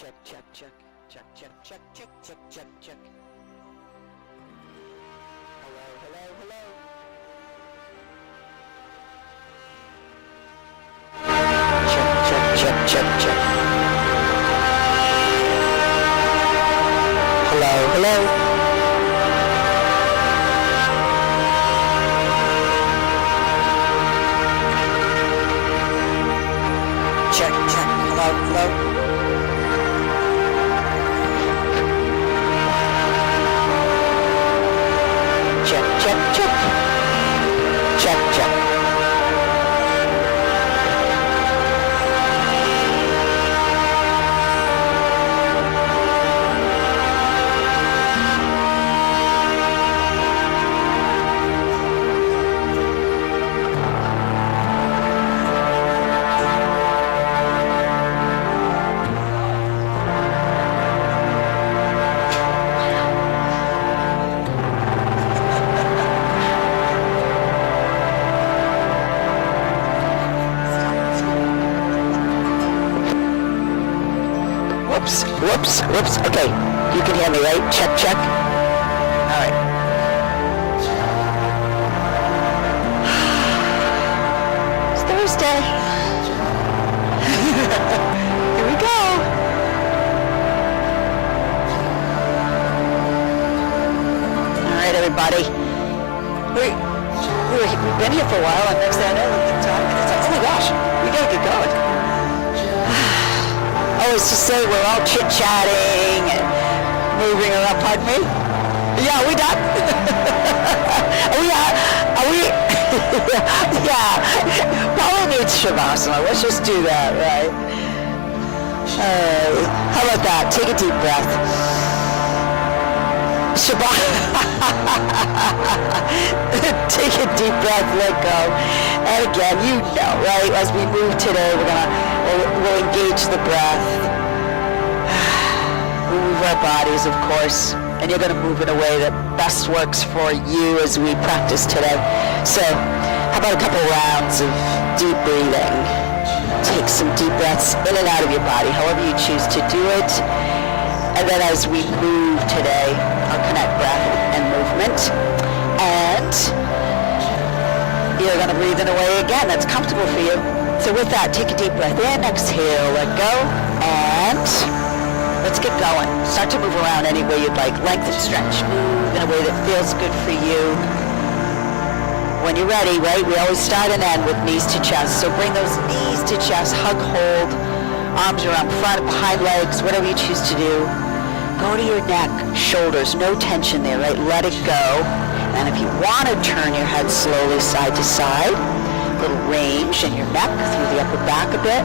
Check, check, check, check, check, check, check, check, check, check. Hello, hello, hello. Check, check, check, check, check. Hello, hello. Check, check, hello, hello. Check, check, check. Check, check. Whoops, whoops, whoops. Okay, you can hear me, right? Check, check. All right. It's Thursday. Here we go. All right, everybody. We've been here for a while, and next thing I know, we've been talking. It's like, oh my gosh, we gotta get going. Always to say we're all chit-chatting and moving around. Pardon me? Yeah, are we done? Are we? Yeah. Probably needs Shavasana. Let's just do that, right? How about that? Take a deep breath. Take a deep breath, let go. And again, you know, right? As we move today, we'll engage the breath. We'll move our bodies, of course, and you're going to move in a way that best works for you as we practice today. So, how about a couple rounds of deep breathing? Take some deep breaths in and out of your body, however you choose to do it. And then as we move today, I'll connect breath and movement. And you're going to breathe in a way again that's comfortable for you. So with that, take a deep breath in, exhale, let go, and let's get going. Start to move around any way you'd like. Lengthen, stretch, move in a way that feels good for you. When you're ready, right, we always start and end with knees to chest. So bring those knees to chest, hug, hold, arms around front, behind legs, whatever you choose to do. Go to your neck, shoulders, no tension there, right? Let it go. And if you want to turn your head slowly side to side, little range in your neck through the upper back a bit.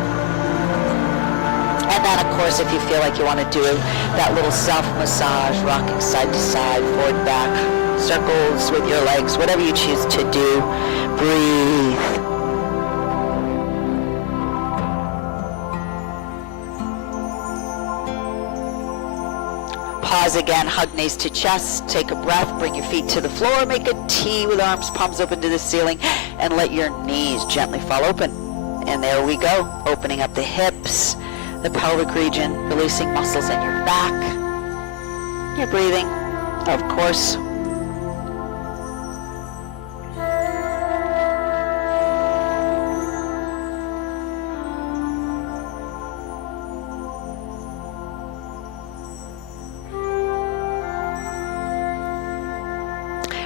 And then, of course, if you feel like you want to do that little self-massage, rocking side to side, forward, back, circles with your legs, whatever you choose to do, breathe. Pause again, hug knees to chest, take a breath, bring your feet to the floor, make a T with arms, palms open to the ceiling, and let your knees gently fall open. And there we go, opening up the hips, the pelvic region, releasing muscles in your back. You're breathing, of course.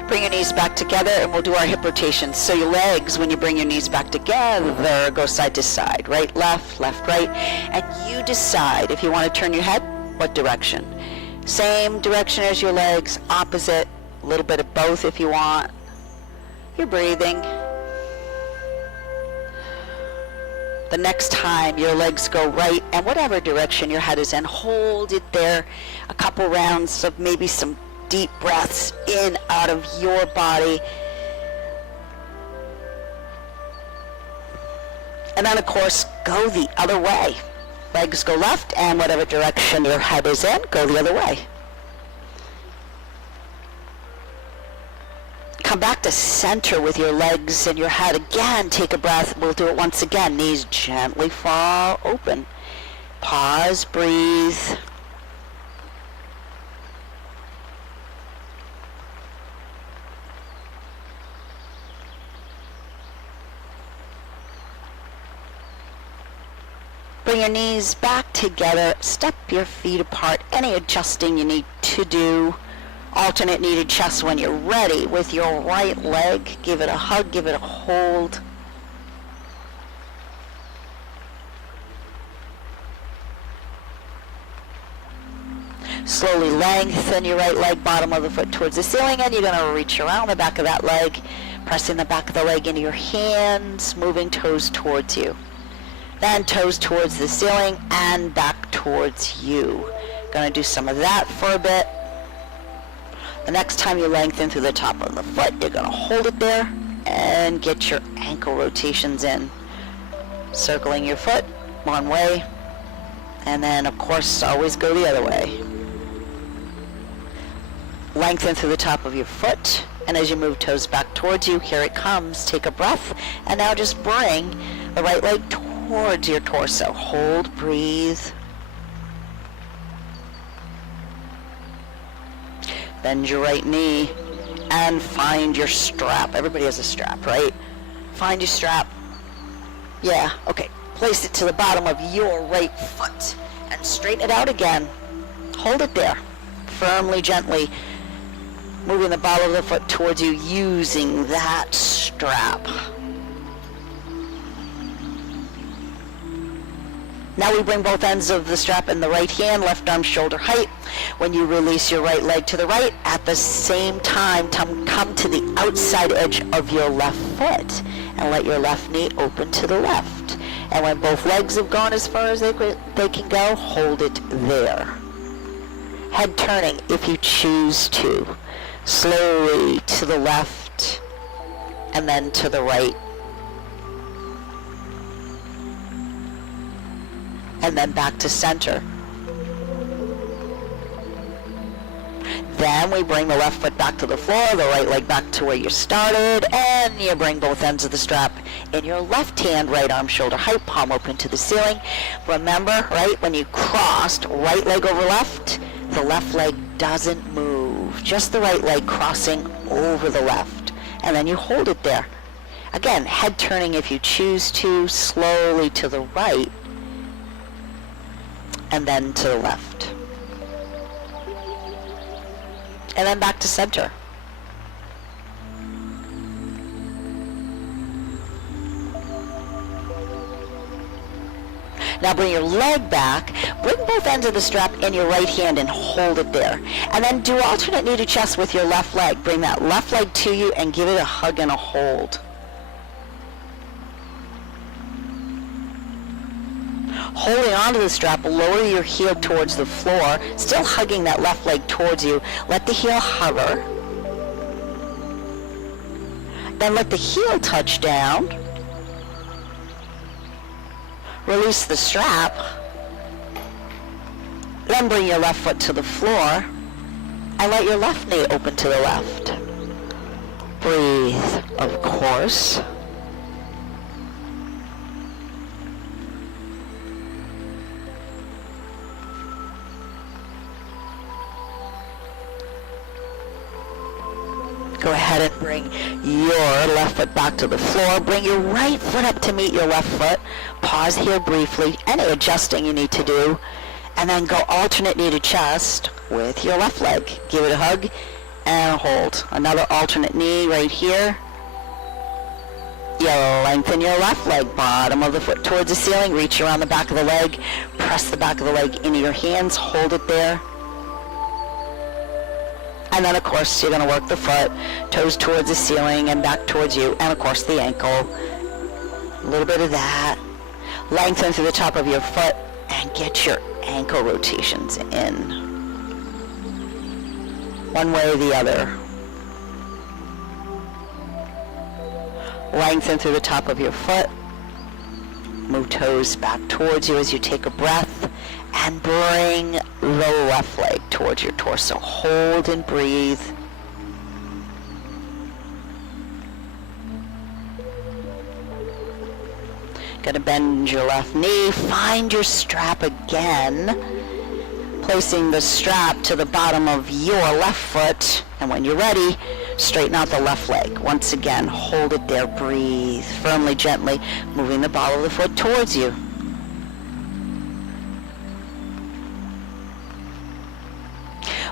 Bring your knees back together and we'll do our hip rotations. So your legs, when you bring your knees back together, go side to side, right, left, right. And you decide if you want to turn your head, what direction. Same direction as your legs, opposite, a little bit of both if you want. You're breathing. The next time your legs go right and whatever direction your head is in, hold it there. A couple rounds of maybe some deep breaths in, out of your body. And then, of course, go the other way. Legs go left, and whatever direction your head is in, go the other way. Come back to center with your legs and your head. Again, take a breath. We'll do it once again. Knees gently fall open. Pause, breathe. Bring your knees back together, step your feet apart, any adjusting you need to do. Alternate knee to chest when you're ready with your right leg. Give it a hug, give it a hold. Slowly lengthen your right leg, bottom of the foot towards the ceiling, and you're going to reach around the back of that leg, pressing the back of the leg into your hands, moving toes towards you. Then toes towards the ceiling and back towards you. Going to do some of that for a bit. The next time you lengthen through the top of the foot, you're going to hold it there and get your ankle rotations in. Circling your foot one way, and then of course always go the other way. Lengthen through the top of your foot, and as you move toes back towards you, here it comes. Take a breath, and now just bring the right leg towards your torso. Hold, breathe. Bend your right knee and find your strap. Everybody has a strap, right? Find your strap. Yeah, okay. Place it to the bottom of your right foot and straighten it out again. Hold it there, firmly, gently, moving the ball of the foot towards you using that strap. Now we bring both ends of the strap in the right hand, left arm shoulder height. When you release your right leg to the right, at the same time, come to the outside edge of your left foot and let your left knee open to the left. And when both legs have gone as far as they can go, hold it there. Head turning if you choose to. Slowly to the left and then to the right. And then back to center. Then we bring the left foot back to the floor, the right leg back to where you started, and you bring both ends of the strap in your left hand, right arm shoulder height, palm open to the ceiling. Remember, right, when you crossed right leg over left, the left leg doesn't move, just the right leg crossing over the left, and then you hold it there. Again, head turning if you choose to, slowly to the right, and then to the left. And then back to center. Now bring your leg back, bring both ends of the strap in your right hand and hold it there. And then do alternate knee to chest with your left leg. Bring that left leg to you and give it a hug and a hold. Holding onto the strap, lower your heel towards the floor, still hugging that left leg towards you. Let the heel hover. Then let the heel touch down. Release the strap. Then bring your left foot to the floor and let your left knee open to the left. Breathe, of course. Go ahead and bring your left foot back to the floor. Bring your right foot up to meet your left foot. Pause here briefly. Any adjusting you need to do. And then go alternate knee to chest with your left leg. Give it a hug and hold. Another alternate knee right here. You lengthen your left leg, bottom of the foot towards the ceiling. Reach around the back of the leg. Press the back of the leg into your hands. Hold it there. And then, of course, you're going to work the foot, toes towards the ceiling and back towards you, and, of course, the ankle. A little bit of that. Lengthen through the top of your foot and get your ankle rotations in. One way or the other. Lengthen through the top of your foot. Move toes back towards you as you take a breath. And bring the left leg towards your torso. Hold and breathe. Gonna bend your left knee, find your strap again, placing the strap to the bottom of your left foot, and when you're ready, straighten out the left leg. Once again, hold it there, breathe firmly, gently, moving the ball of the foot towards you.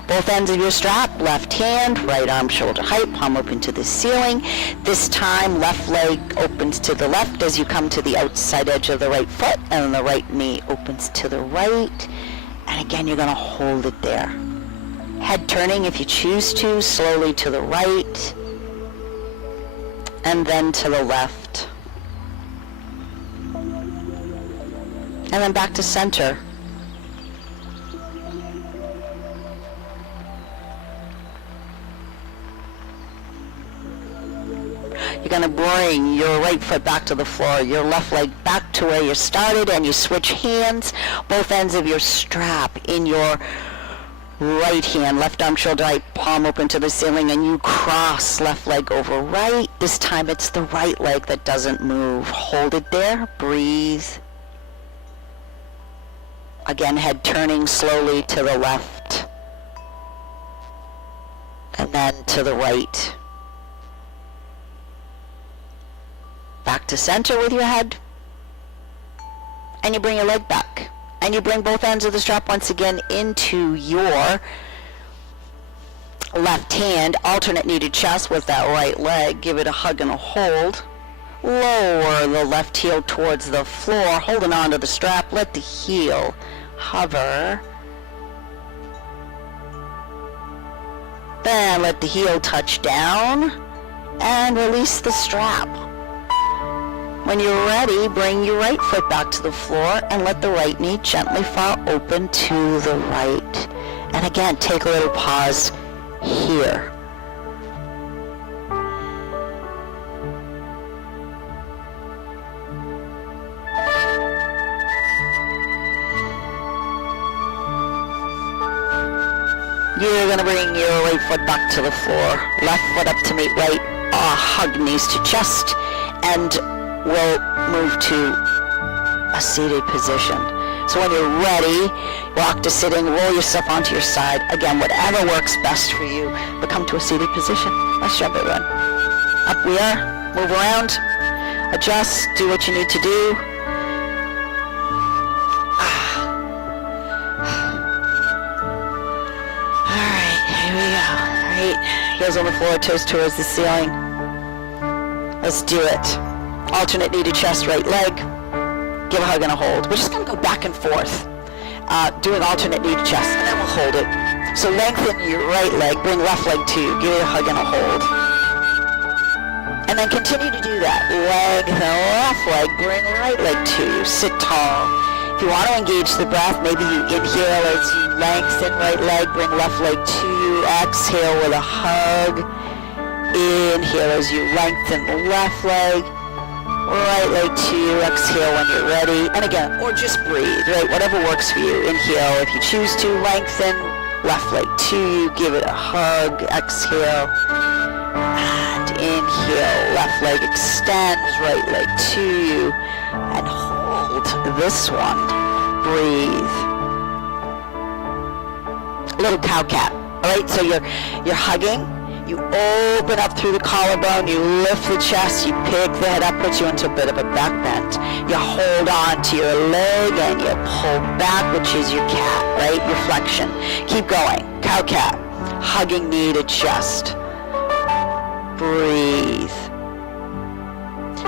Both ends of your strap, left hand, right arm shoulder height, palm open to the ceiling. This time, left leg opens to the left as you come to the outside edge of the right foot, and then the right knee opens to the right. And again, you're going to hold it there. Head turning if you choose to, slowly to the right, and then to the left. And then back to center. You're going to bring your right foot back to the floor, your left leg back to where you started, and you switch hands, both ends of your strap in your right hand, left arm shoulder height, palm open to the ceiling, and you cross left leg over right. This time it's the right leg that doesn't move. Hold it there, breathe. Again, head turning slowly to the left, and then to the right. Back to center with your head, and you bring your leg back, and you bring both ends of the strap once again into your left hand, alternate knee to chest with that right leg. Give it a hug and a hold. Lower the left heel towards the floor, holding on to the strap. Let the heel hover. Then let the heel touch down and release the strap. When you're ready, bring your right foot back to the floor and let the right knee gently fall open to the right. And again, take a little pause here. You're going to bring your right foot back to the floor, left foot up to meet right, hug knees to chest, and we'll move to a seated position. So when you're ready, walk to sitting, roll yourself onto your side. Again, whatever works best for you, but come to a seated position. Let's jump it, run. Up we are, move around, adjust, do what you need to do. All right, here we go. All right, heels on the floor, toes towards the ceiling. Let's do it. Alternate knee to chest, right leg. Give a hug and a hold. We're just going to go back and forth, doing alternate knee to chest, and then we'll hold it. So lengthen your right leg, bring left leg to you, give it a hug and a hold. And then continue to do that. Lengthen left leg, bring right leg to you. Sit tall. If you want to engage the breath, maybe you inhale as you lengthen right leg, bring left leg to you. Exhale with a hug. Inhale as you lengthen the left leg. Right leg to you, exhale when you're ready. And again, or just breathe, right? Whatever works for you. Inhale if you choose to, lengthen, left leg to you, give it a hug, exhale. And inhale, left leg extends, right leg to you. And hold this one. Breathe. Little cow cat, all right? So you're hugging. You open up through the collarbone, you lift the chest, you pick the head up, puts you into a bit of a back bend. You hold on to your leg and you pull back, which is your cat, right? Your flexion. Keep going. Cow cat. Hugging knee to chest. Breathe.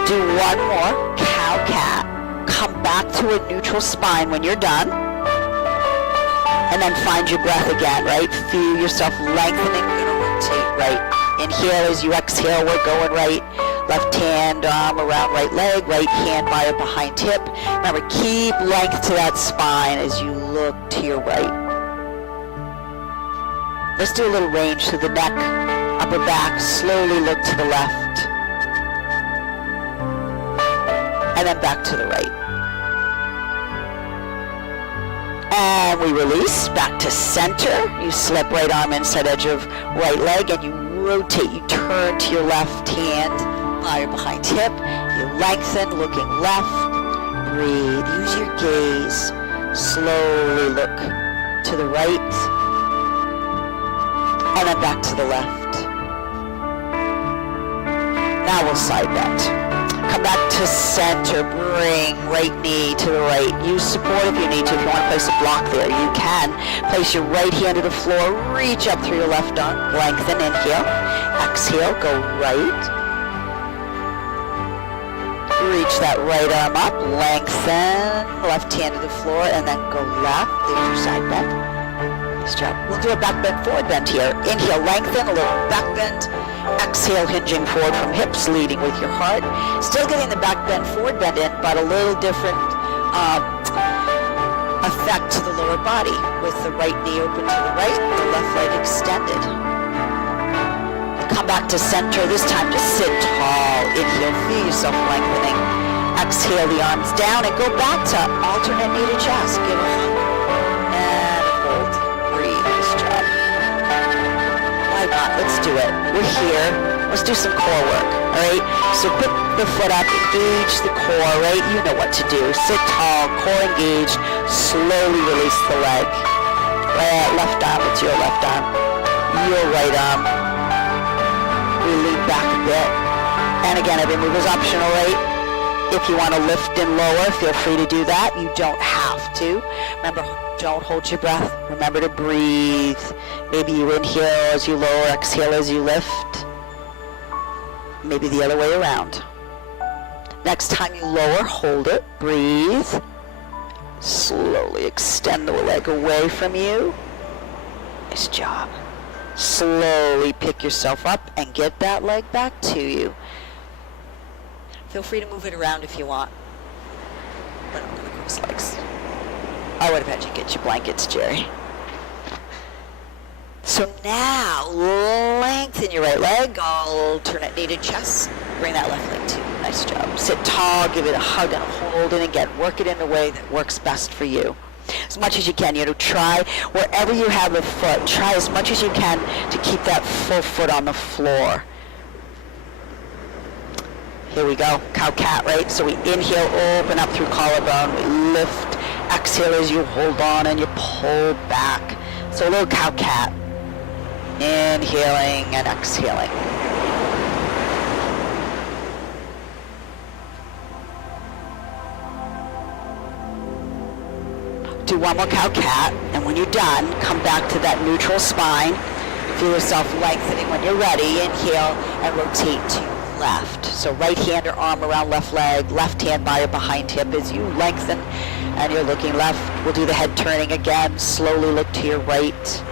Do one more. Cow cat. Come back to a neutral spine when you're done. And then find your breath again, right? Feel yourself lengthening. Right. Inhale as you exhale, we're going right. Left hand, arm around right leg, right hand by or behind hip. Remember, keep length to that spine as you look to your right. Let's do a little range through the neck, upper back, slowly look to the left. And then back to the right. And we release, back to center. You slip right arm inside edge of right leg and you rotate, you turn to your left hand, by or behind hip. You lengthen, looking left. breathe. Use your gaze. Slowly look to the right and then back to the left. Now we'll side bend. Come back to center. Bring right knee to the right. Use support if you need to. If you want to place a block there, you can. Place your right hand to the floor. Reach up through your left arm. Lengthen. Inhale. Exhale. Go right. Reach that right arm up. Lengthen. Left hand to the floor and then go left. There's your side bend. Nice job. We'll do a back bend, forward bend here. Inhale. Lengthen. A little back bend. Exhale, hinging forward from hips, leading with your heart. Still getting the back bend, forward bend in, but a little different effect to the lower body with the right knee open to the right, the left leg extended. Come back to center. This time just sit tall. Inhale, feel yourself lengthening. Exhale the arms down and go back to alternate knee to chest. Give a hug and hold. Breathe. Nice job. Why not? Let's do it. We're here. Let's do some core work, all right? So pick the foot up, engage the core, right? You know what to do. Sit tall, core engaged, slowly release the leg. Left arm, it's your left arm. Your right arm. We lean back a bit. And again, every move is optional, right? If you want to lift and lower, feel free to do that. You don't have to. Remember, don't hold your breath. Remember to breathe. Maybe you inhale as you lower, exhale as you lift. Maybe the other way around. Next time you lower, hold it, breathe. Slowly extend the leg away from you. Nice job. Slowly pick yourself up and get that leg back to you. Feel free to move it around if you want. But I'm going to cross legs. I would have had you get your blankets, Jerry. So now, lengthen your right leg, alternate knee to chest. Bring that left leg too. Nice job. Sit tall, give it a hug and a hold, and again, work it in the way that works best for you. As much as you can, try wherever you have the foot, try as much as you can to keep that full foot on the floor. Here we go, cow-cat, right? So we inhale, open up through collarbone, we lift, exhale as you hold on and you pull back. So a little cow-cat, inhaling and exhaling. Do one more cow-cat, and when you're done, come back to that neutral spine. Feel yourself lengthening when you're ready. Inhale and rotate to left. So right hand or arm around left leg, left hand by or behind hip as you lengthen and you're looking left. We'll do the head turning again. Slowly look to your right.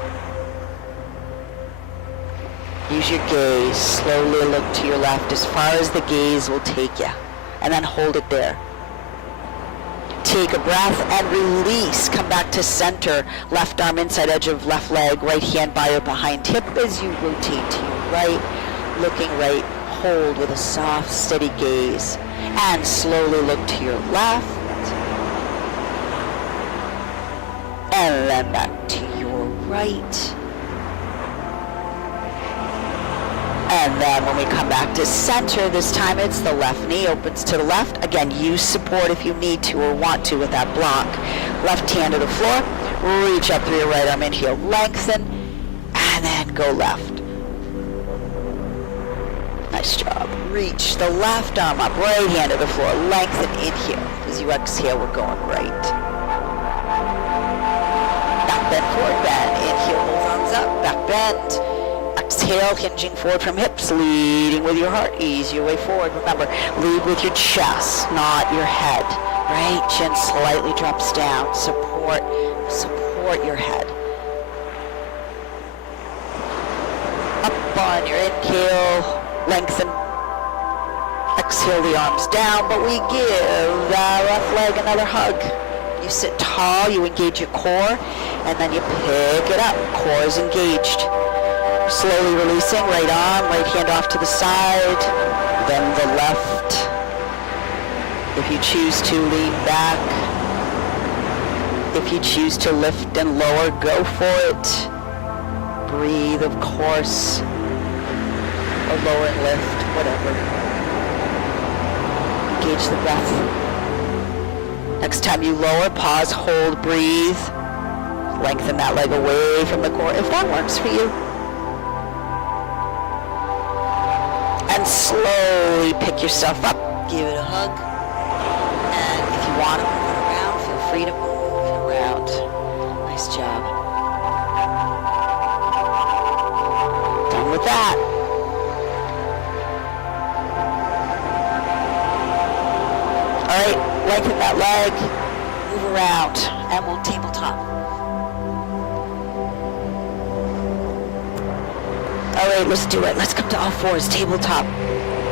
Use your gaze. Slowly look to your left as far as the gaze will take you. And then hold it there. Take a breath and release. Come back to center. Left arm inside edge of left leg. Right hand by or behind hip as you rotate to your right. Looking right. Hold with a soft, steady gaze. And slowly look to your left. And then back to your right. And then when we come back to center, this time it's the left knee opens to the left. Again, use support if you need to or want to with that block. Left hand to the floor. Reach up through your right arm. Inhale, lengthen. And then go left. Nice job. Reach the left arm up. Right hand to the floor. Lengthen. Inhale. As you exhale, we're going right. Back bend, forward bend. Inhale, both arms up. Back bend. Exhale, hinging forward from hips, leading with your heart. Ease your way forward. Remember, lead with your chest, not your head. Right? Chin slightly drops down. Support your head. Up on your inhale, lengthen. Exhale the arms down, but we give the left leg another hug. You sit tall, you engage your core, and then you pick it up. Core is engaged. Slowly releasing, right arm, right hand off to the side, then the left. If you choose to lean back, if you choose to lift and lower, go for it. Breathe, of course, or lower and lift, whatever. Engage the breath. Next time you lower, pause, hold, breathe. Lengthen that leg away from the core if that works for you. And slowly pick yourself up. Give it a hug. And if you want to move it around, feel free to move it around. Nice job. Done with that. All right, lengthen that leg, move around, and we'll tabletop. All right, let's do it. Let's come to all fours, tabletop.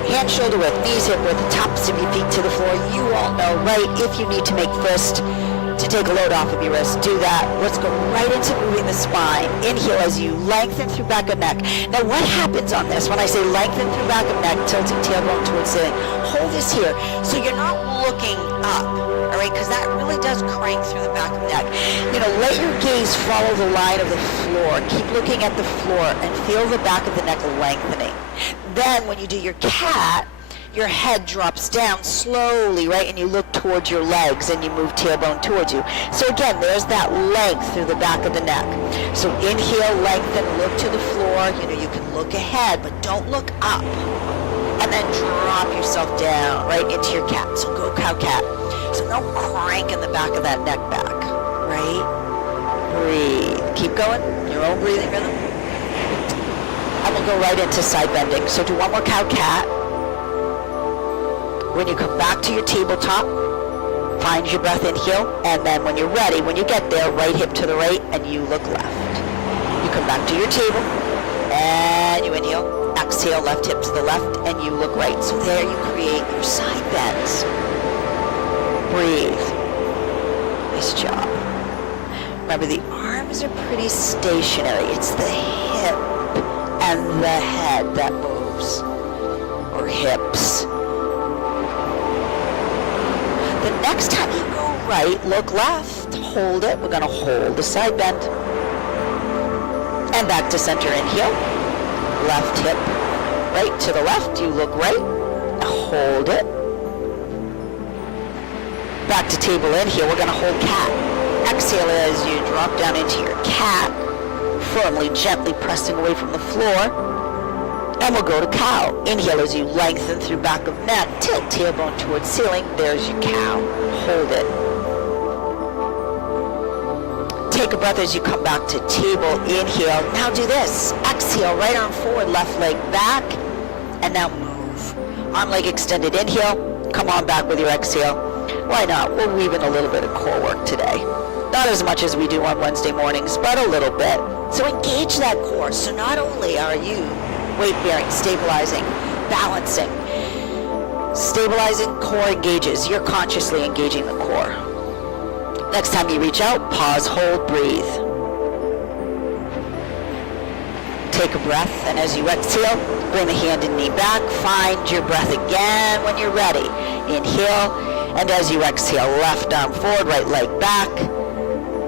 Hand, shoulder width, knees, hip width, tops of your feet to the floor. You all know, right? If you need to make fist to take a load off of your wrist, do that. Let's go right into moving the spine. Inhale as you lengthen through back of neck. Now, what happens on this when I say lengthen through back of neck, tilting tailbone towards ceiling? Hold this here so you're not looking up, all right? Because that really does crank through the back of the neck. You know, let your gaze follow the line of the floor. Keep looking at the floor and feel the back of the neck lengthening. Then when you do your cat, your head drops down slowly, right? And you look towards your legs and you move tailbone towards you. So again, there's that length through the back of the neck. So inhale, lengthen, look to the floor. You know, you can look ahead, but don't look up. And then drop yourself down, right, into your cat. So go cow-cat. So no crank in the back of that neck back, right? Breathe. Keep going, your own breathing rhythm. And we'll go right into side bending. So do one more cow-cat. When you come back to your tabletop, find your breath, inhale, and then when you're ready, when you get there, right hip to the right, and you look left. You come back to your table, and you inhale, exhale, left hip to the left, and you look right. So there you create your side bends. Breathe. Nice job. Remember, the arms are pretty stationary. It's the hip and the head that moves, or hips. The next time you go right, look left, hold it. We're going to hold the side bend. And back to center, inhale. Left hip, right to the left, you look right, hold it. Back to table, inhale, we're going to hold cat. Exhale as you drop down into your cat, firmly, gently pressing away from the floor. And we'll go to cow. Inhale as you lengthen through back of neck, tilt tailbone towards ceiling. There's your cow. Hold it. Take a breath as you come back to table. Inhale. Now do this. Exhale. Right arm forward, left leg back. And now move. Arm leg extended. Inhale. Come on back with your exhale. Why not? We'll weave in a little bit of core work today. Not as much as we do on Wednesday mornings, but a little bit. So engage that core. So not only are you weight bearing, stabilizing, balancing. Stabilizing core engages. You're consciously engaging the core. Next time you reach out, pause, hold, breathe. Take a breath, and as you exhale, bring the hand and knee back. Find your breath again when you're ready. Inhale, and as you exhale, left arm forward, right leg back.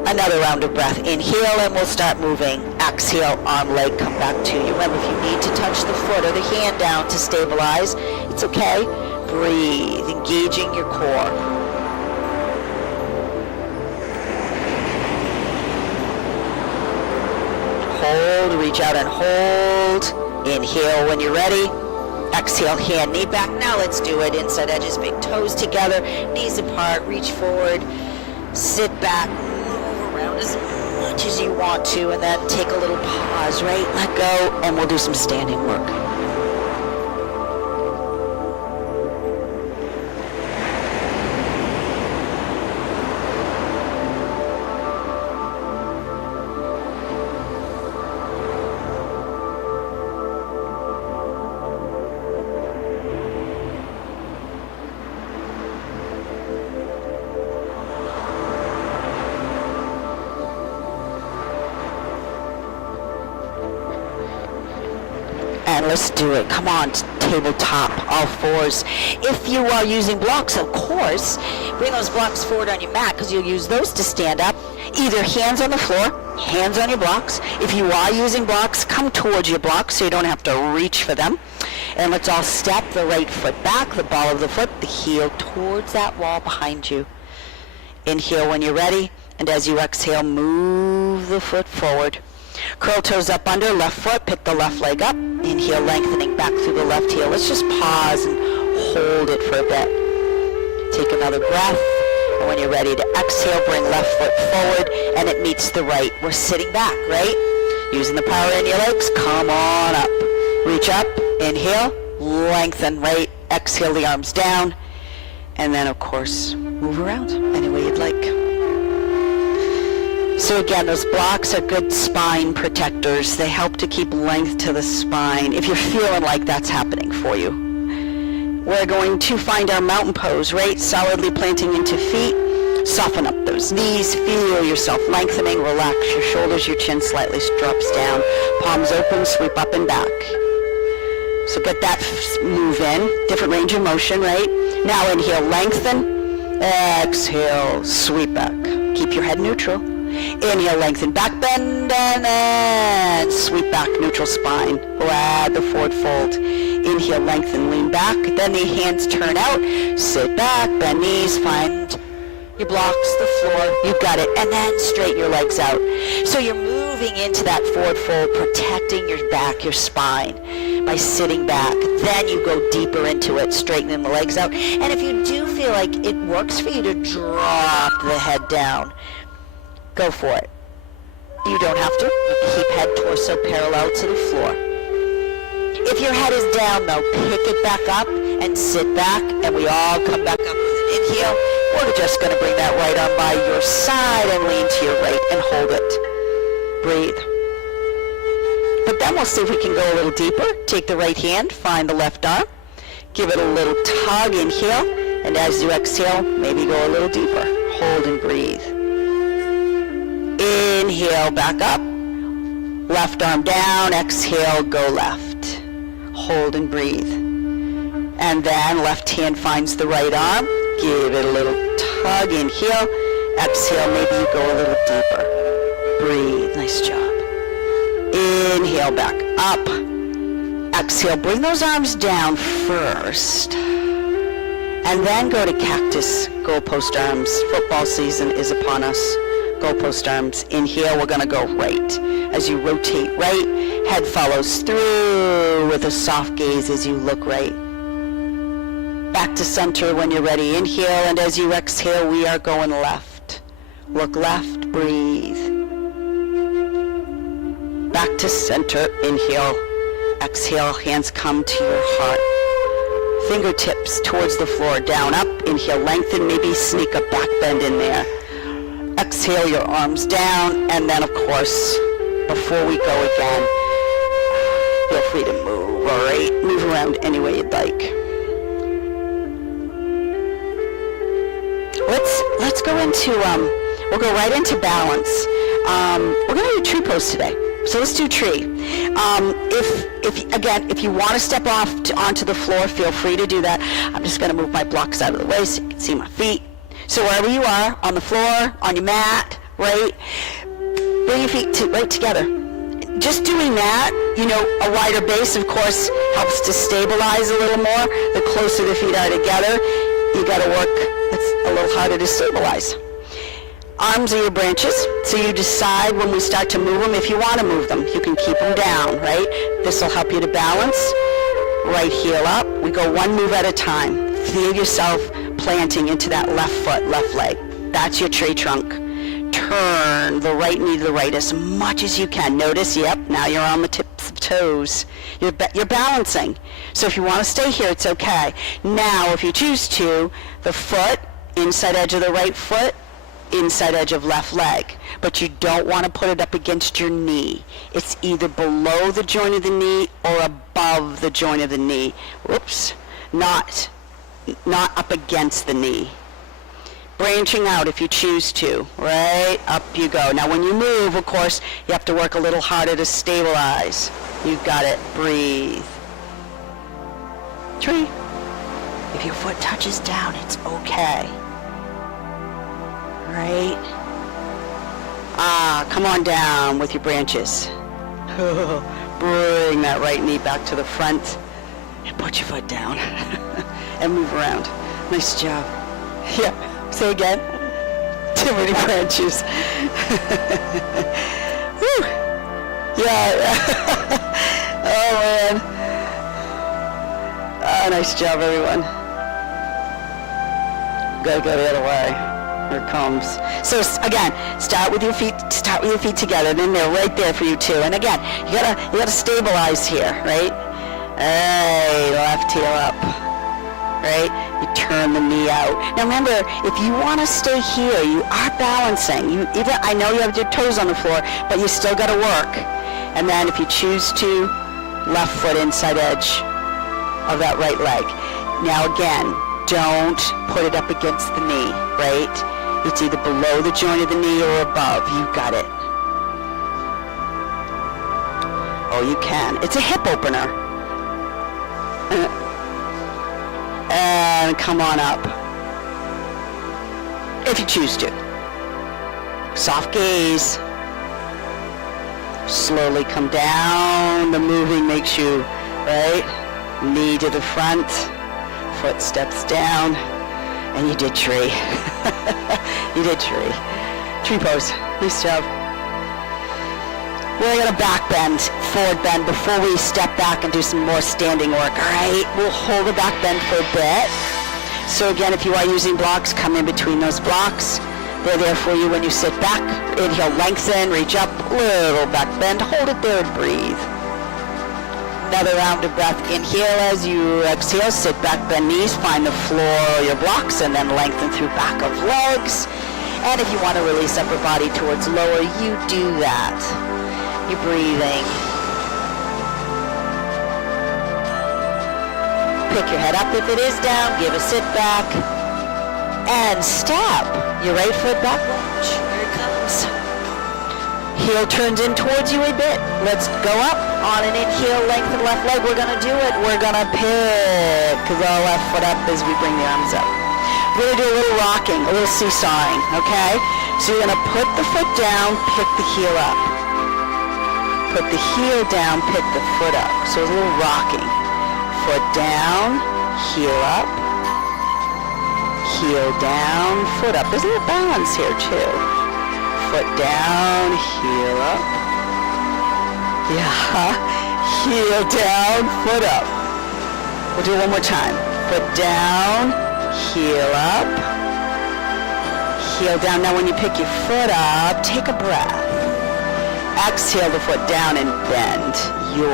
Another round of breath. Inhale, and we'll start moving. Exhale, arm, leg, come back to you. Remember, if you need to touch the foot or the hand down to stabilize, it's okay. Breathe, engaging your core. Hold, reach out and hold. Inhale when you're ready. Exhale, hand, knee back. Now let's do it. Inside edges, big toes together, knees apart, reach forward, sit back, as much as you want to, and then take a little pause, right? Let go, and we'll do some standing work. And let's do it. Come on, tabletop, all fours. If you are using blocks, of course, bring those blocks forward on your mat because you'll use those to stand up. Either hands on the floor, hands on your blocks. If you are using blocks, come towards your blocks so you don't have to reach for them. And let's all step the right foot back, the ball of the foot, the heel towards that wall behind you. Inhale when you're ready, and as you exhale, move the foot forward. Curl toes up under, left foot, pick the left leg up. Inhale, lengthening back through the left heel. Let's just pause and hold it for a bit. Take another breath, and when you're ready to exhale, bring left foot forward, and it meets the right. We're sitting back, right? Using the power in your legs, come on up. Reach up, inhale, lengthen, right? Exhale the arms down, and then, of course, move around any way you'd like. So again, those blocks are good spine protectors. They help to keep length to the spine if you're feeling like that's happening for you. We're going to find our mountain pose, right? Solidly planting into feet. Soften up those knees. Feel yourself lengthening. Relax your shoulders. Your chin slightly drops down. Palms open. Sweep up and back. So get that move in. Different range of motion, right? Now inhale, lengthen. Exhale, sweep back. Keep your head neutral. Inhale, lengthen, back bend, and then sweep back, neutral spine. Grab the forward fold. Inhale, lengthen, lean back. Then the hands turn out. Sit back, bend knees, find your blocks, the floor. You got it. And then straighten your legs out. So you're moving into that forward fold, protecting your back, your spine by sitting back. Then you go deeper into it, straightening the legs out. And if you do feel like it works for you to drop the head down, go for it. You don't have to. You keep head, torso parallel to the floor. If your head is down, though, pick it back up and sit back, and we all come back up with an inhale. We're just going to bring that right arm by your side and lean to your right and hold it. Breathe. But then we'll see if we can go a little deeper. Take the right hand, find the left arm, give it a little tug, inhale, and as you exhale, maybe go a little deeper. Hold and breathe. Inhale, back up. Left arm down. Exhale, go left. Hold and breathe. And then left hand finds the right arm. Give it a little tug. Inhale. Exhale, maybe you go a little deeper. Breathe. Nice job. Inhale, back up. Exhale, bring those arms down first. And then go to cactus, goalpost arms. Football season is upon us. Goalpost arms. Inhale, we're going to go right. As you rotate right, head follows through with a soft gaze as you look right. Back to center when you're ready. Inhale, and as you exhale, we are going left. Look left, breathe. Back to center. Inhale. Exhale, hands come to your heart. Fingertips towards the floor, down, up. Inhale, lengthen, maybe sneak a back bend in there. Exhale your arms down, and then of course, before we go again, feel free to move, all right? Move around any way you'd like. Let's go into, we'll go right into balance. We're gonna do tree pose today. So let's do tree. If you want to step off onto the floor, feel free to do that. I'm just gonna move my blocks out of the way so you can see my feet. So wherever you are, on the floor, on your mat, right? Bring your feet right together. Just doing that, a wider base, of course, helps to stabilize a little more. The closer the feet are together, you got to work. It's a little harder to stabilize. Arms are your branches, so you decide when we start to move them. If you want to move them, you can keep them down, right? This will help you to balance. Right heel up. We go one move at a time. Feel yourself planting into that left foot, left leg. That's your tree trunk. Turn the right knee to the right as much as you can. Notice, yep, now you're on the tips of toes. You're balancing. So if you want to stay here, it's okay. Now, if you choose to, the foot, inside edge of the right foot, inside edge of left leg. But you don't want to put it up against your knee. It's either below the joint of the knee or above the joint of the knee. Whoops. Not up against the knee. Branching out if you choose to. Right? Up you go. Now when you move, of course, you have to work a little harder to stabilize. You got it. Breathe. Tree. If your foot touches down, it's okay. Right? Come on down with your branches. Bring that right knee back to the front and put your foot down and move around. Nice job. Yeah, say again. Too many branches. Woo. Yeah. Oh, man. Oh, nice job, everyone. Gotta go the other way. Here it comes. So again, start with your feet together. Then they're right there for you too. And again, you gotta stabilize here, right? Hey, left heel up. Right? You turn the knee out. Now remember, if you want to stay here, you are balancing. I know you have your toes on the floor, but you still got to work. And then if you choose to, left foot inside edge of that right leg. Now again, don't put it up against the knee, right? It's either below the joint of the knee or above. You got it. Oh, you can. It's a hip opener. And come on up, if you choose to. Soft gaze. Slowly come down. The moving makes you, right? Knee to the front, foot steps down, and you did tree. You did tree. Tree pose. Nice job. We're going to back bend, forward bend, before we step back and do some more standing work, all right? We'll hold the back bend for a bit. So again, if you are using blocks, come in between those blocks. They're there for you when you sit back. Inhale, lengthen, reach up, little back bend, hold it there and breathe. Another round of breath. Inhale as you exhale, sit back, bend knees, find the floor or your blocks, and then lengthen through back of legs. And if you want to release upper body towards lower, you do that. You're breathing. Pick your head up if it is down. Give a sit back. And step. Your right foot back lunge. Here it comes. Heel turns in towards you a bit. Let's go up. On an inhale, lengthen left leg. We're going to do it. We're going to pick the left foot up as we bring the arms up. We're going to do a little rocking, a little seesawing, okay? So you're going to put the foot down, pick the heel up. Put the heel down, pick the foot up. So a little rocking. Foot down, heel up. Heel down, foot up. There's a little balance here too. Foot down, heel up. Yeah. Heel down, foot up. We'll do it one more time. Foot down, heel up. Heel down. Now when you pick your foot up, take a breath. Exhale the foot down and bend your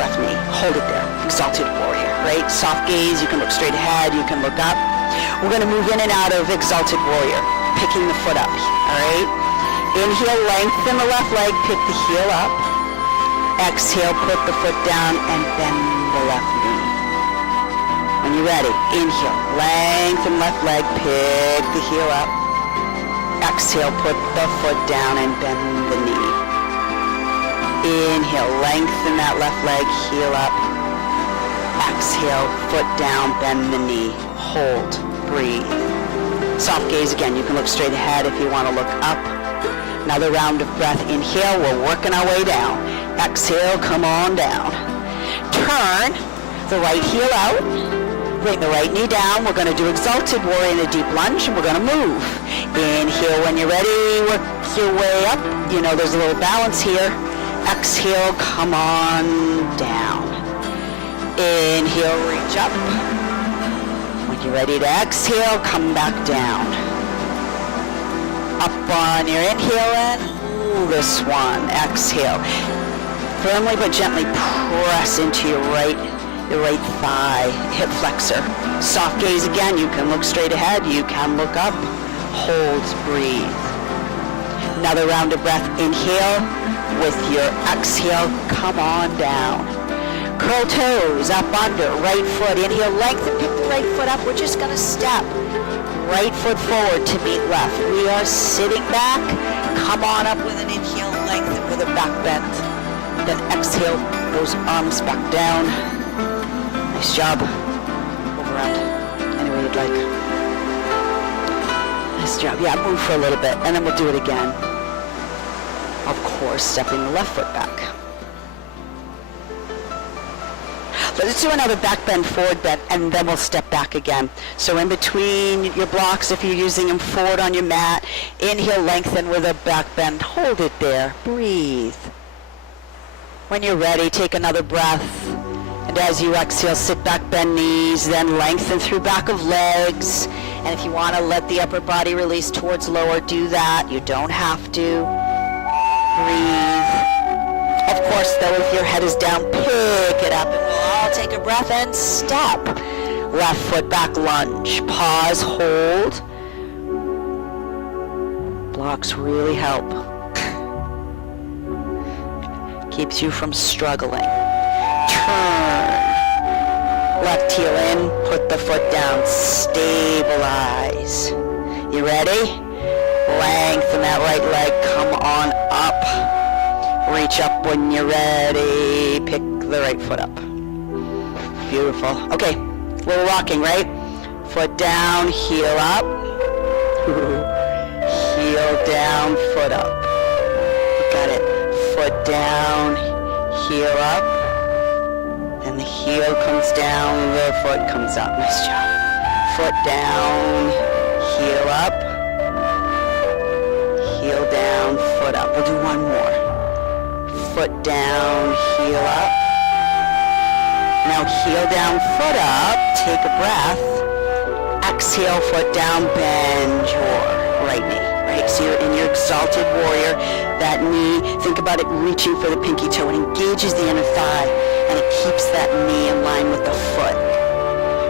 left knee. Hold it there. Exalted warrior, right? Soft gaze. You can look straight ahead. You can look up. We're going to move in and out of exalted warrior, picking the foot up, all right? Inhale, lengthen the left leg, pick the heel up. Exhale, put the foot down and bend the left knee. When you're ready, inhale, lengthen left leg, pick the heel up. Exhale, put the foot down and bend the knee. Inhale, lengthen that left leg, heel up. Exhale, foot down, bend the knee. Hold, breathe. Soft gaze again. You can look straight ahead if you want to look up. Another round of breath. Inhale, we're working our way down. Exhale, come on down. Turn the right heel out. Bring the right knee down. We're going to do exalted warrior in a deep lunge, and we're going to move. Inhale when you're ready. Work your way up. You know there's a little balance here. Exhale, come on down. Inhale, reach up. When you're ready to exhale, come back down. Up on your inhale and hold this one. Exhale. Firmly but gently press into your right thigh, hip flexor. Soft gaze again. You can look straight ahead. You can look up. Hold, breathe. Another round of breath. Inhale. With your exhale, come on down. Curl toes up under, right foot. Inhale, lengthen, pick the right foot up. We're just going to step. Right foot forward to meet left. We are sitting back. Come on up with an inhale, lengthen with a back bend. Then exhale, those arms back down. Nice job. Move around any way you'd like. Nice job. Yeah, move for a little bit, and then we'll do it again. Of course, stepping the left foot back. Let's do another back bend, forward bend, and then we'll step back again. So in between your blocks, if you're using them forward on your mat, inhale, lengthen with a back bend. Hold it there. Breathe. When you're ready, take another breath. And as you exhale, sit back, bend knees, then lengthen through back of legs. And if you want to let the upper body release towards lower, do that. You don't have to. Breathe. Of course, though, if your head is down, pick it up, and we'll all take a breath and step. Left foot back, lunge. Pause, hold. Blocks really help. Keeps you from struggling. Turn. Left heel in, put the foot down, stabilize. You ready? Lengthen that right leg, come on up. Reach up when you're ready. Pick the right foot up. Beautiful. Okay, we're rocking, right? Foot down, heel up. Heel down, foot up. Got it. Foot down, heel up. And the heel comes down, the foot comes up. Nice job. Foot down, heel up. Heel down, foot up. We'll do one more. Foot down, heel up. Now heel down, foot up. Take a breath. Exhale, foot down, bend your right knee. Right, so you're in your exalted warrior. That knee, think about it reaching for the pinky toe. It engages the inner thigh, and it keeps that knee in line with the foot.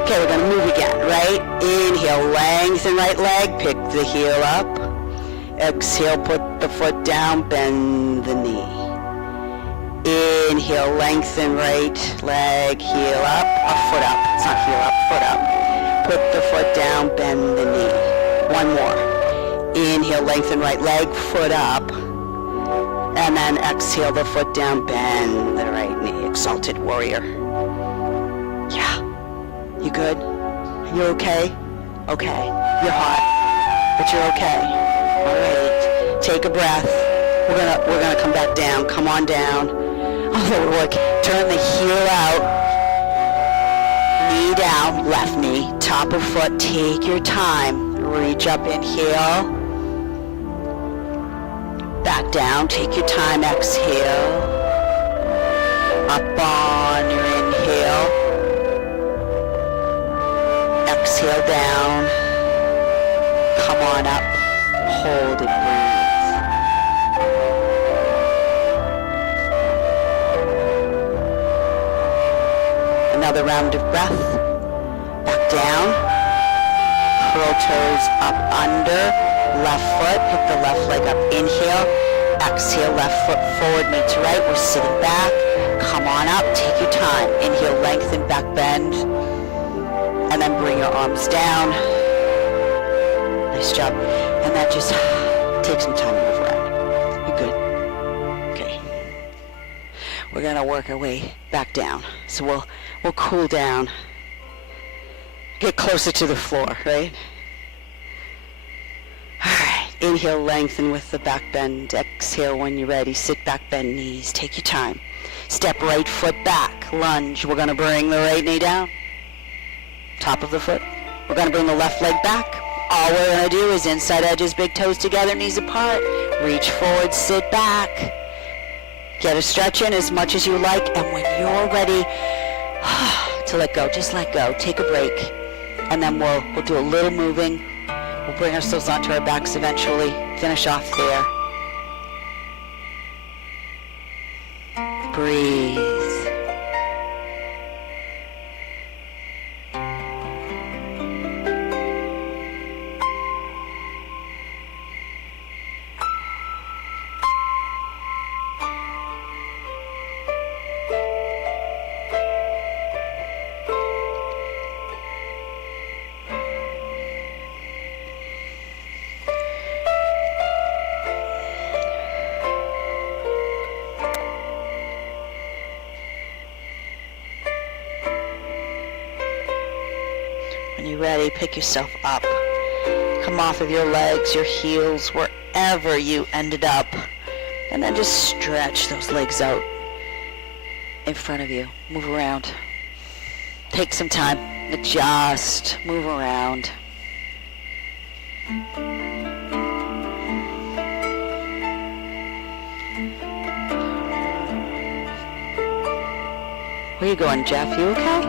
Okay, we're gonna move again, right? Inhale, lengthen right leg, pick the heel up. Exhale, put the foot down, bend the knee. Inhale, lengthen right leg, heel up, foot up. It's not heel up, foot up. Put the foot down, bend the knee. One more. Inhale, lengthen right leg, foot up. And then exhale the foot down, bend the right knee. Exalted warrior. Yeah. You good? You okay? Okay. You're hot, but you're okay. All right. Take a breath. We're gonna come back down. Come on down. Oh, look. Turn the heel out. Knee down. Left knee. Top of foot. Take your time. Reach up. Inhale. Back down. Take your time. Exhale. Up on your inhale. Exhale down. Come on up. Hold and breathe. Another round of breath. Back down. Curl toes up under. Left foot. Pick the left leg up. Inhale. Exhale. Left foot forward, knee to right. We're sitting back. Come on up. Take your time. Inhale. Lengthen. Back bend. And then bring your arms down. Nice job. And that just take some time to move around. You're good. Okay. We're gonna work our way back down. So we'll cool down. Get closer to the floor, right? All right. Inhale, lengthen with the back bend. Exhale when you're ready. Sit back, bend knees. Take your time. Step right foot back. Lunge. We're gonna bring the right knee down. Top of the foot. We're going to bring the left leg back. All we're going to do is inside edges, big toes together, knees apart. Reach forward, sit back. Get a stretch in as much as you like. And when you're ready to let go, just let go. Take a break. And then we'll do a little moving. We'll bring ourselves onto our backs eventually. Finish off there. Breathe. When you're ready, pick yourself up. Come off of your legs, your heels, wherever you ended up. And then just stretch those legs out in front of you. Move around. Take some time. Adjust. Move around. Where you going, Jeff? You okay?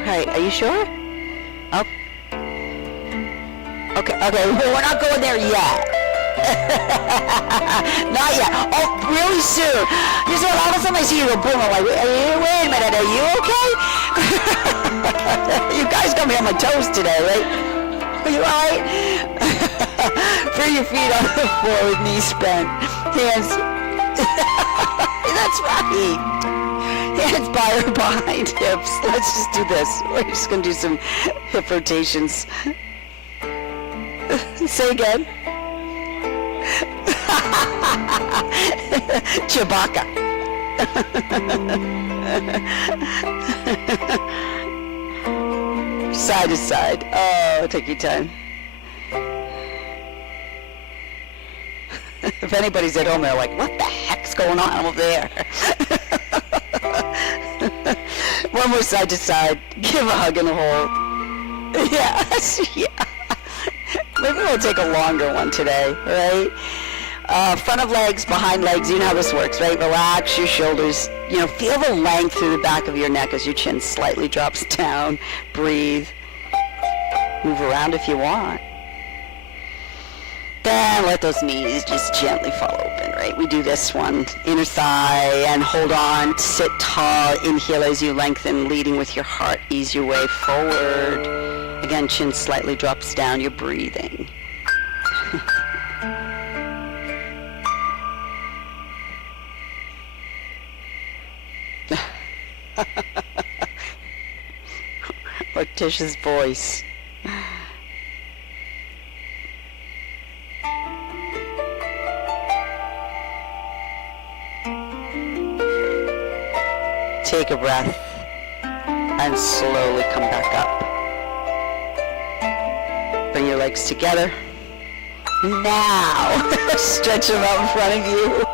Okay, are you sure? Oh. Okay, well, we're not going there yet. Not yet. Oh, really soon. You see, all of a sudden I see you go boom. I'm like, wait a minute, are you okay? You guys got me on my toes today, right? Are you alright? Bring your feet on the floor with knees bent. Hands. That's right. Hands by or behind hips. Let's just do this. We're just going to do some hip rotations. Say again. Chewbacca. Side to side. Oh, take your time. If anybody's at home, they're like, what the heck's going on over there? One more side to side. Give a hug and a hold. Yes, yeah. Maybe we'll take a longer one today, right? Front of legs, behind legs. You know how this works, right? Relax your shoulders. You know, feel the length through the back of your neck as your chin slightly drops down. Breathe. Move around if you want. Then let those knees just gently fall open, right? We do this one. Inner thigh and hold on. Sit tall. Inhale as you lengthen, leading with your heart. Ease your way forward. Again, chin slightly drops down. You're breathing. Or Tish's voice. Take a breath and slowly come back up. Bring your legs together. Now, stretch them out in front of you.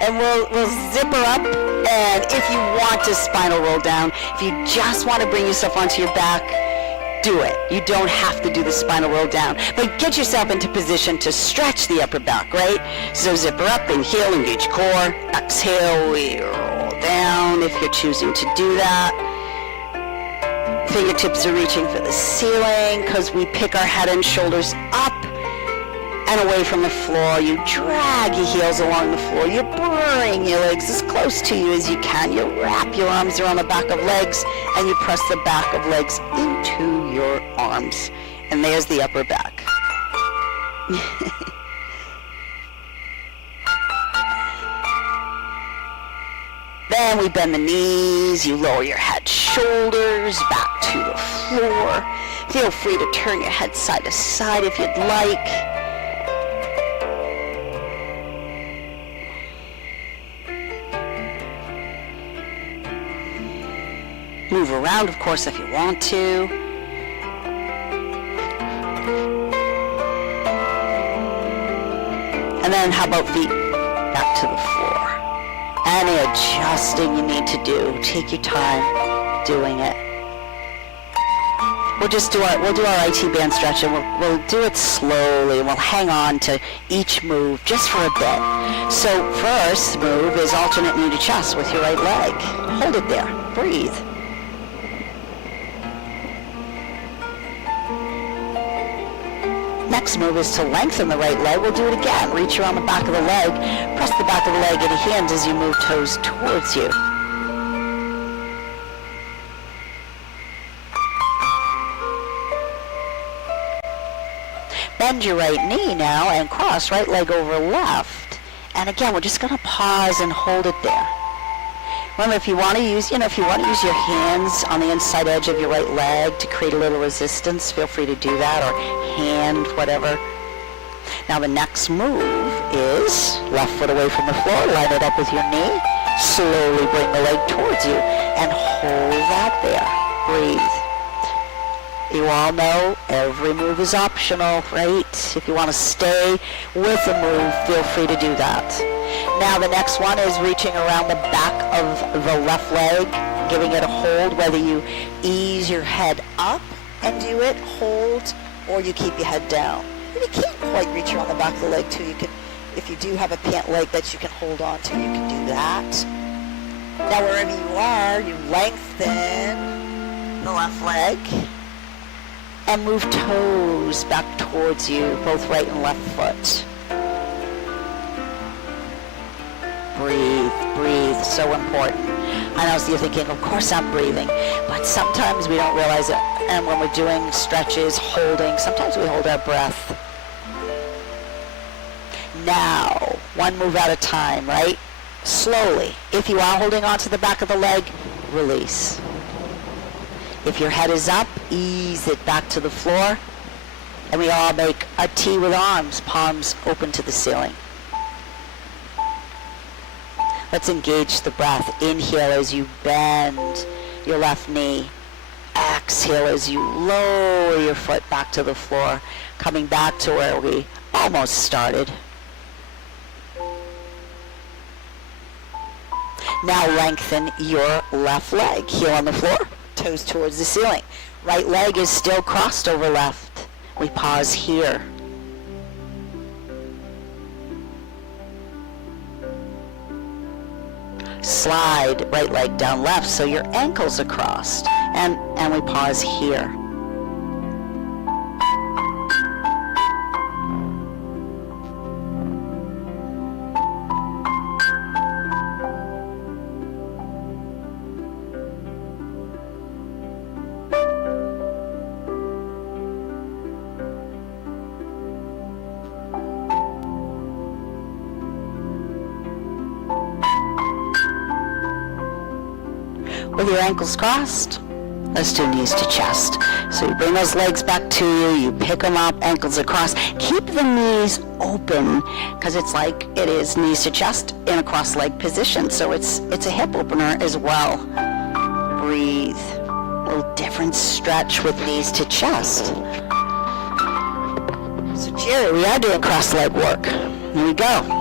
And we'll zipper up. And if you want to spinal roll down, if you just want to bring yourself onto your back, do it. You don't have to do the spinal roll down. But get yourself into position to stretch the upper back, right? So zipper up, inhale, engage core. Exhale, we roll down if you're choosing to do that. Fingertips are reaching for the ceiling because we pick our head and shoulders up and away from the floor. You drag your heels along the floor. You bring your legs as close to you as you can. You wrap your arms around the back of legs and you press the back of legs into your arms. And there's the upper back. Then we bend the knees, you lower your head, shoulders back to the floor. Feel free to turn your head side to side if you'd like. Move around, of course, if you want to. And then how about feet back to the floor? Any adjusting you need to do, take your time doing it. We'll do our IT band stretch, and we'll do it slowly, and we'll hang on to each move just for a bit. So first move is alternate knee to chest with your right leg. Hold it there. Breathe. Next move is to lengthen the right leg. We'll do it again. Reach around the back of the leg. Press the back of the leg into hands as you move toes towards you. Bend your right knee now and cross right leg over left. And again, we're just going to pause and hold it there. Remember, if you want to use your hands on the inside edge of your right leg to create a little resistance, feel free to do that, or hand, whatever. Now the next move is left foot away from the floor, line it up with your knee, slowly bring the leg towards you, and hold that there. Breathe. You all know every move is optional, right? If you want to stay with a move, feel free to do that. Now the next one is reaching around the back of the left leg, giving it a hold, whether you ease your head up and do it, hold, or you keep your head down. And you can't quite reach around the back of the leg too. You can, if you do have a pant leg that you can hold on to, you can do that. Now wherever you are, you lengthen the left leg and move toes back towards you, both right and left foot. Breathe, breathe, so important. I know you're thinking, of course I'm breathing, but sometimes we don't realize it. And when we're doing stretches, holding, sometimes we hold our breath. Now, one move at a time, right? Slowly. If you are holding onto the back of the leg, release. If your head is up, ease it back to the floor. And we all make a T with arms, palms open to the ceiling. Let's engage the breath. Inhale as you bend your left knee. Exhale as you lower your foot back to the floor, coming back to where we almost started. Now lengthen your left leg. Heel on the floor, toes towards the ceiling. Right leg is still crossed over left. We pause here. Slide right leg down left so your ankles are crossed. And we pause here. With your ankles crossed, let's do knees to chest. So you bring those legs back to you, you pick them up, ankles across. Keep the knees open, because it's like it is knees to chest in a cross-leg position. So it's a hip opener as well. Breathe. A little different stretch with knees to chest. So Jerry, we are doing cross-leg work. Here we go.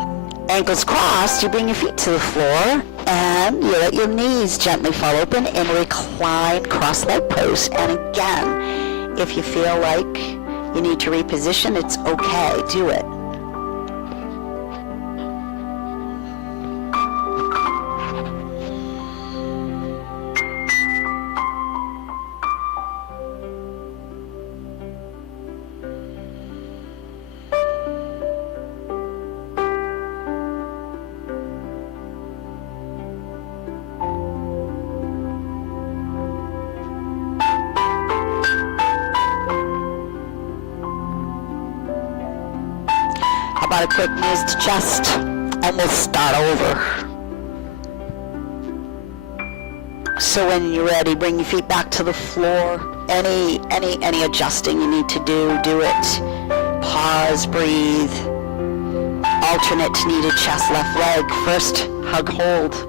Ankles crossed, you bring your feet to the floor, and you let your knees gently fall open in recline cross-leg pose. And again, if you feel like you need to reposition, it's okay, do it. About a quick knees to chest, and we'll start over. So when you're ready, bring your feet back to the floor. Any adjusting you need to do it. Pause, breathe. Alternate to knee to chest, left leg. First, hug, hold.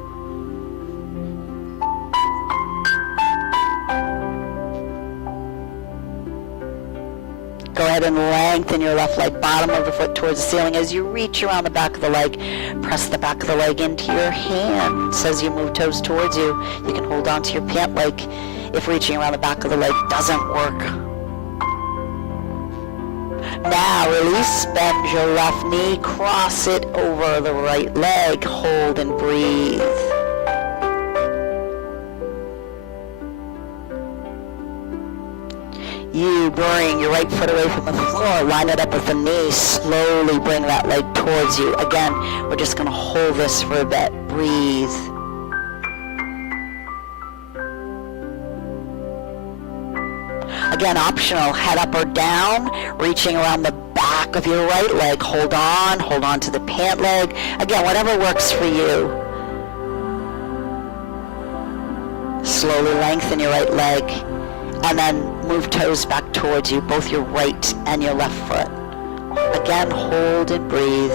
Go ahead and lengthen your left leg, bottom of the foot towards the ceiling. As you reach around the back of the leg, press the back of the leg into your hands. As you move toes towards you, you can hold on to your pant leg if reaching around the back of the leg doesn't work. Now release, bend your left knee, cross it over the right leg, hold and breathe. You bring your right foot away from the floor, line it up with the knee, slowly bring that leg towards you. Again, we're just going to hold this for a bit. Breathe. Again, optional, head up or down, reaching around the back of your right leg. Hold on to the pant leg. Again, whatever works for you. Slowly lengthen your right leg. And then move toes back towards you, both your right and your left foot. Again, hold and breathe.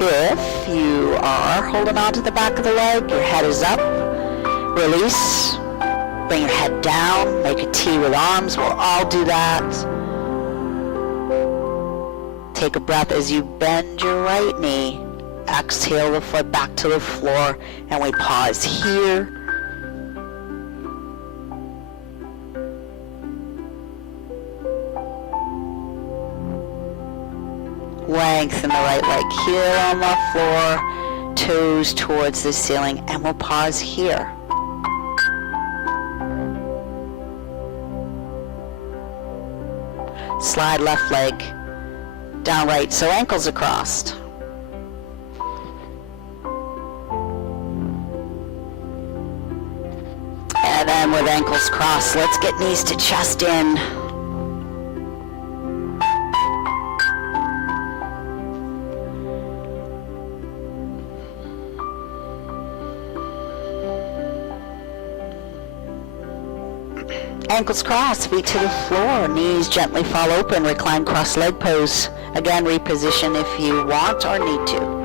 If you are holding on to the back of the leg, your head is up, Release. Bring your head down. Make a T with arms. We'll all do that. Take a breath as you bend your right knee. Exhale the foot back to the floor, and we pause here. Lengthen the right leg here on the floor, toes towards the ceiling, and we'll pause here. Slide left leg down right, so ankles are crossed. And then with ankles crossed, let's get knees to chest in. Ankles crossed, feet to the floor, knees gently fall open, recline cross leg pose. Again, reposition if you want or need to.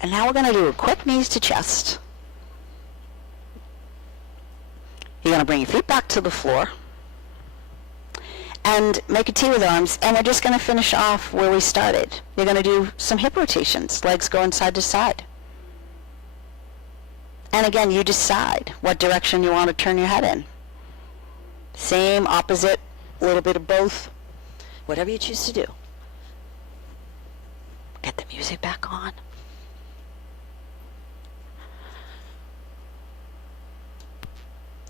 And now we're going to do a quick knees to chest. You're going to bring your feet back to the floor and make a T with arms, and we're just going to finish off where we started. You're going to do some hip rotations, legs going side to side. And again, you decide what direction you want to turn your head in. Same, opposite, a little bit of both, whatever you choose to do. Get the music back on.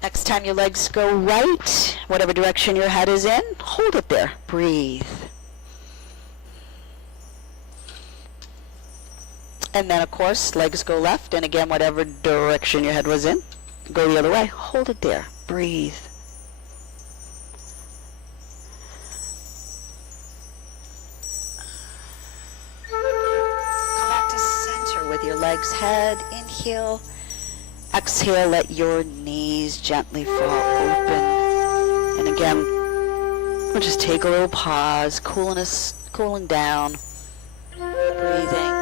Next time your legs go right, whatever direction your head is in, hold it there. Breathe. And then, of course, legs go left, and again, whatever direction your head was in, go the other way. Hold it there. Breathe. Come back to center with your legs head. Inhale. Exhale, let your knees gently fall open. And again, we'll just take a little pause, cooling down, breathing.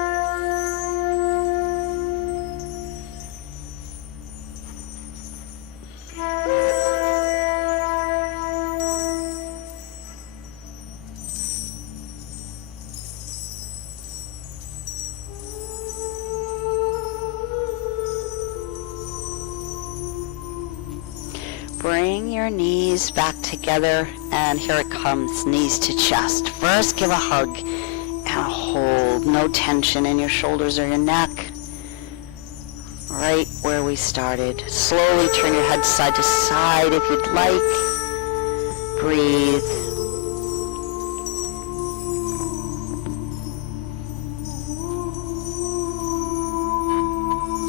Bring your knees back together, and here it comes, knees to chest. First, give a hug and a hold. No tension in your shoulders or your neck. Right where we started. Slowly turn your head side to side if you'd like. Breathe.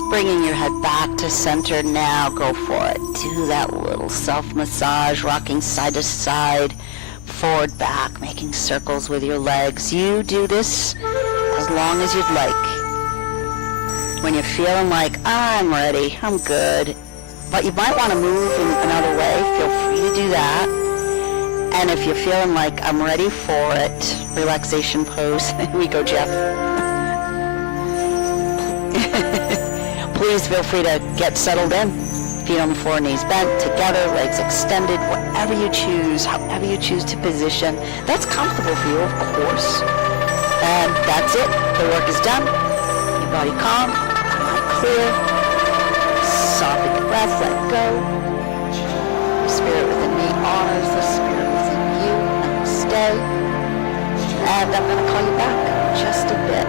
Bringing your head back to center now, go for it. Do that little self-massage, rocking side to side, forward, back, making circles with your legs. You do this as long as you'd like. When you're feeling like, I'm ready, I'm good, but you might want to move in another way, feel free to do that. And if you're feeling like, I'm ready for it, relaxation pose. Here we go, Jeff. Please feel free to get settled in. Feet on the floor, knees bent, together, legs extended, whatever you choose, however you choose to position. That's comfortable for you, of course. And that's it. The work is done. Your body calm, mind clear. Soften your breath, let it go. The spirit within me honors the spirit within you and will stay. And I'm going to call you back just a bit.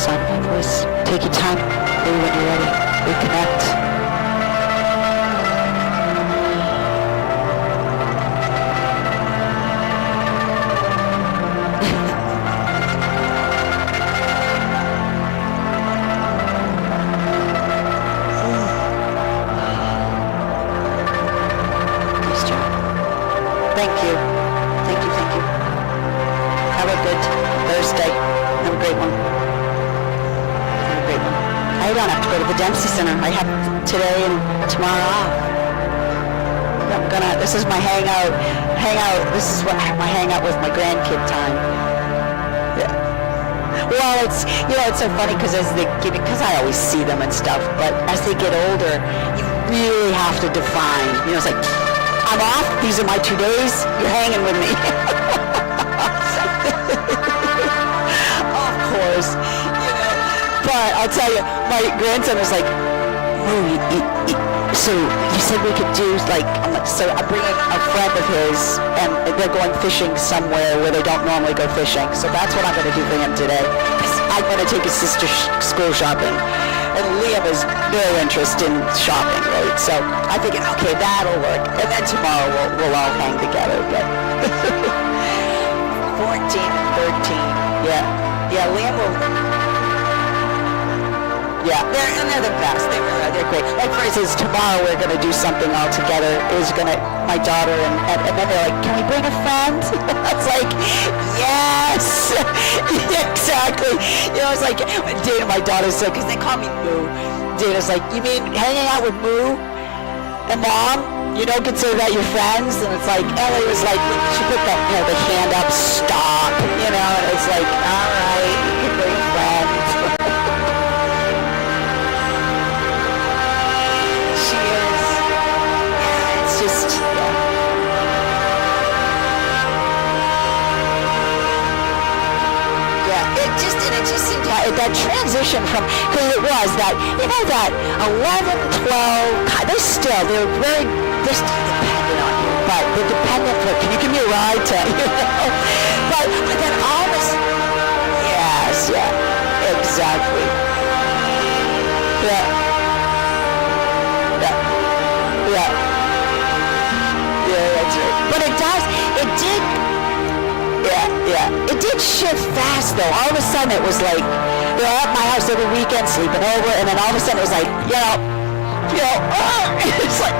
sound of my voice. Take your time. Maybe when you're ready, reconnect. Thank you. Thank you, thank you. Have a good Thursday. Have a great one. Have a great one. I don't have to go to the Dempsey Center. I have today and tomorrow off. This is my hangout. This is what my hangout with my grandkid time. Yeah. Well, it's so funny because because I always see them and stuff, but as they get older, you really have to define. It's like, I'm off. These are my 2 days. You're hanging with me. Of course, But I'll tell you, my grandson was like, so you said we could do I'm like, so I'm bringing a friend of his, and they're going fishing somewhere where they don't normally go fishing. So that's what I'm going to do for him today. I'm going to take his sister school shopping. And Liam has no interest in shopping, right? So I figured, okay, that'll work. And then tomorrow we'll all hang together again. 14 and 13. Yeah, Liam will. Yeah, they're the best. They're great. Like for instance, tomorrow we're gonna do something all together. My daughter and then they're like, can we bring a friend? I was like, yes, exactly. It's like Dana, my daughter said, because they call me Moo. Dana's like, you mean hanging out with Moo and Mom? You don't consider that your friends? And it's like, Ellie was like, she put the hand up, stop, and it's like, all right, you can bring friends. She is. Yeah, it's just, it just seemed that transition from, because it was that, that 11, 12, they're still dependent on you, but they're dependent for, can you give me a ride to, but then all this, yes, yeah, exactly. Yeah, that's right. But it did shift fast though. All of a sudden it was like, they're at my house every weekend sleeping over, and then all of a sudden it was like, it's like,